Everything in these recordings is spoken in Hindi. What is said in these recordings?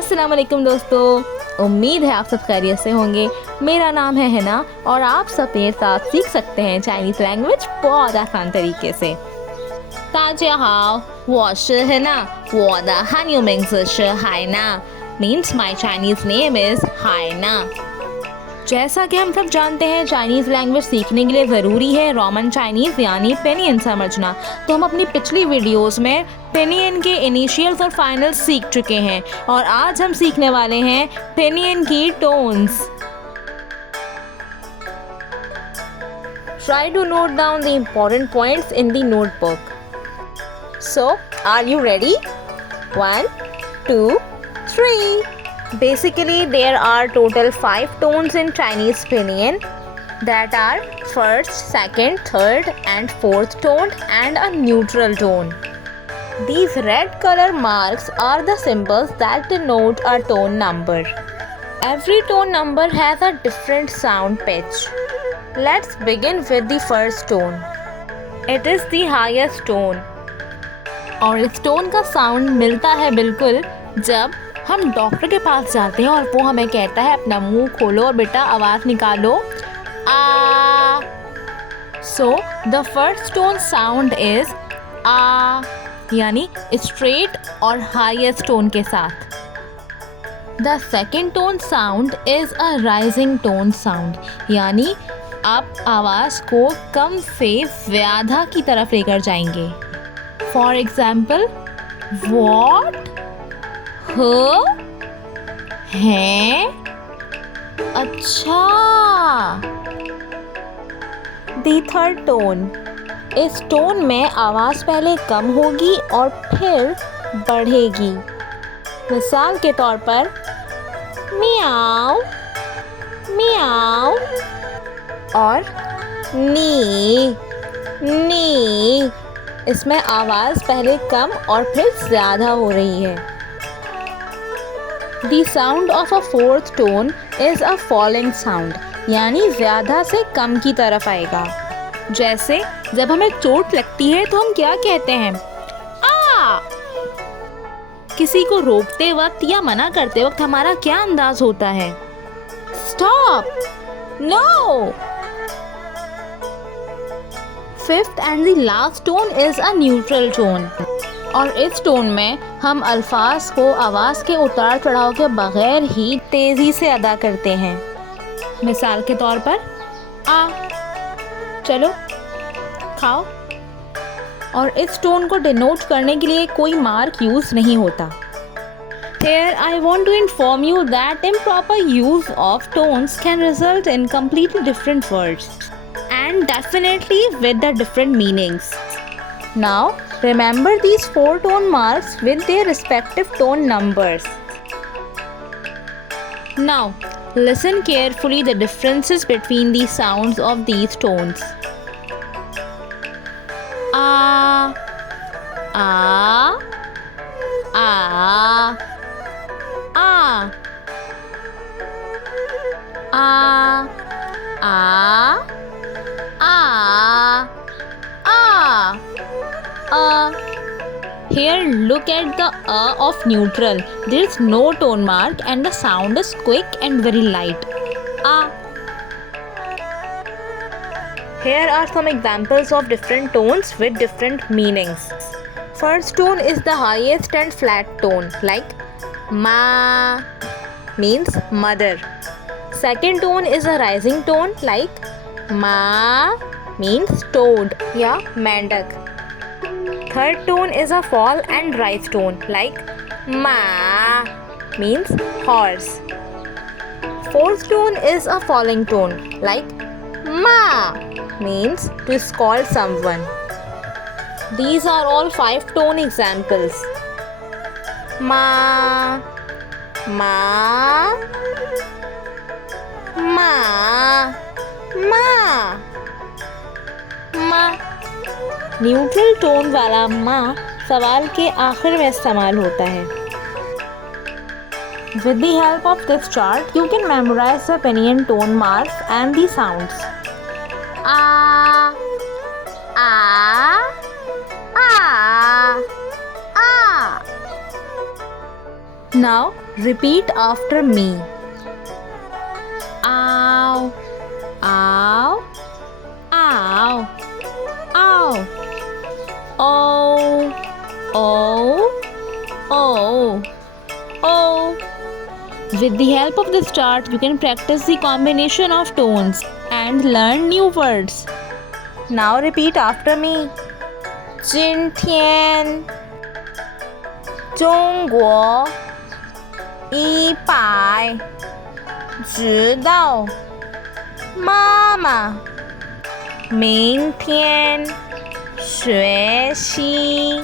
अस्सलाम वालेकुम दोस्तों, उम्मीद है आप सब खैरियत से होंगे। मेरा नाम है हिना और आप सब मेरे साथ सीख सकते हैं चाइनीज़ लैंग्वेज बहुत आसान तरीके से। 大家好，我是 Hina， 我的汉语名字是海娜 means my Chinese name is Haina। जैसा कि हम सब जानते हैं चाइनीज़ लैंग्वेज सीखने के लिए ज़रूरी है रोमन चाइनीज़ यानी पेनियन समझना। तो हम अपनी पिछली वीडियोस में पेनियन के इनिशियल्स और फाइनल्स सीख चुके हैं और आज हम सीखने वाले हैं पेनियन की tones. Try to note down the important points in the notebook. So, are you ready? 1, 2, 3. Basically, there are total 5 tones in Chinese Pinyin. That are first, second, third and fourth tone and a neutral tone. These red color marks are the symbols that denote a tone number. Every tone number has a different sound pitch. Let's begin with the first tone. It is the highest tone. और इस टोन का साउंड मिलता है बिल्कुल जब हम डॉक्टर के पास जाते हैं और वो हमें कहता है अपना मुंह खोलो और बेटा आवाज़ निकालो आ। So the first tone sound is आ, यानी स्ट्रेट और हाईएस्ट टोन के साथ। The second tone sound is a rising tone sound, यानी आप आवाज़ को कम से ज़्यादा की तरफ लेकर जाएंगे। फॉर एग्जाम्पल वॉट, ह, हैं, अच्छा। द थर्ड टोन, इस टोन में आवाज़ पहले कम होगी और फिर बढ़ेगी। मिसाल के तौर पर मियाओ मियाओ और नी नी, इसमें आवाज़ पहले कम और फिर ज़्यादा हो रही है। The sound of a fourth tone is a falling sound, यानी ज़्यादा से कम की तरफ आएगा। जैसे जब हमें चोट लगती है तो हम क्या कहते हैं? आ। किसी को रोकते वक्त या मना करते वक्त हमारा क्या अंदाज होता है? Stop, no। Fifth and the last tone is a neutral tone, और इस टोन में हम अल्फाज को आवाज़ के उतार चढ़ाव के बगैर ही तेज़ी से अदा करते हैं। मिसाल के तौर पर आ, चलो खाओ। और इस टोन को डिनोट करने के लिए कोई मार्क यूज़ नहीं होता। Here I want to inform you that improper use of tones can result in completely different words and definitely with the different meanings. Now remember these 4 tone marks with their respective tone numbers. Now listen carefully the differences between the sounds of these tones. A, a, a, a, a, a, Here look at the a of neutral. There is no tone mark and the sound is quick and very light. A. Here are some examples of different tones with different meanings. First tone is the highest and flat tone, like ma means mother. Second tone is a rising tone, like ma means toad या मेंढक. Third tone is a fall and rise tone, like ma means horse. Fourth tone is a falling tone, like ma means to scold someone. These are all 5 tone examples. Ma, ma, ma, ma, ma। Neutral tone वाला माँ सवाल के आखिर में इस्तेमाल होता है। With the help of this chart, you can memorize the pinyin tone marks and the sounds. A, a, a, a, Now repeat after me. Ow, ow, ow, ow. O, O, O, O. With the help of this chart, you can practice the combination of tones and learn new words. Now repeat after me. 今天中国100知道妈妈明天学习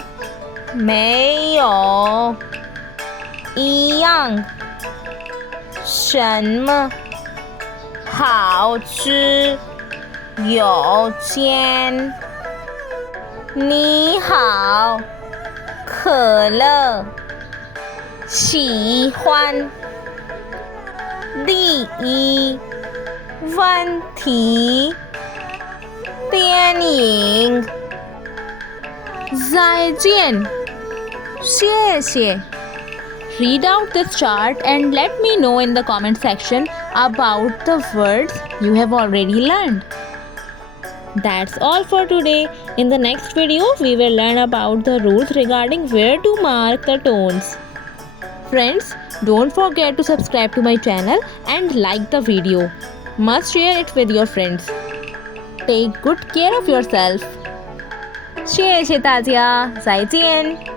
没有一样什么好吃有间你好可乐喜欢第一问题电影再见谢谢 Read out this chart and let me know in the comment section about the words you have already learned. That's all for today. In the next video, we will learn about the rules regarding where to mark the tones. Friends, don't forget to subscribe to my channel and like the video. Must share it with your friends. Take good care of yourself. 谢谢大家，再见。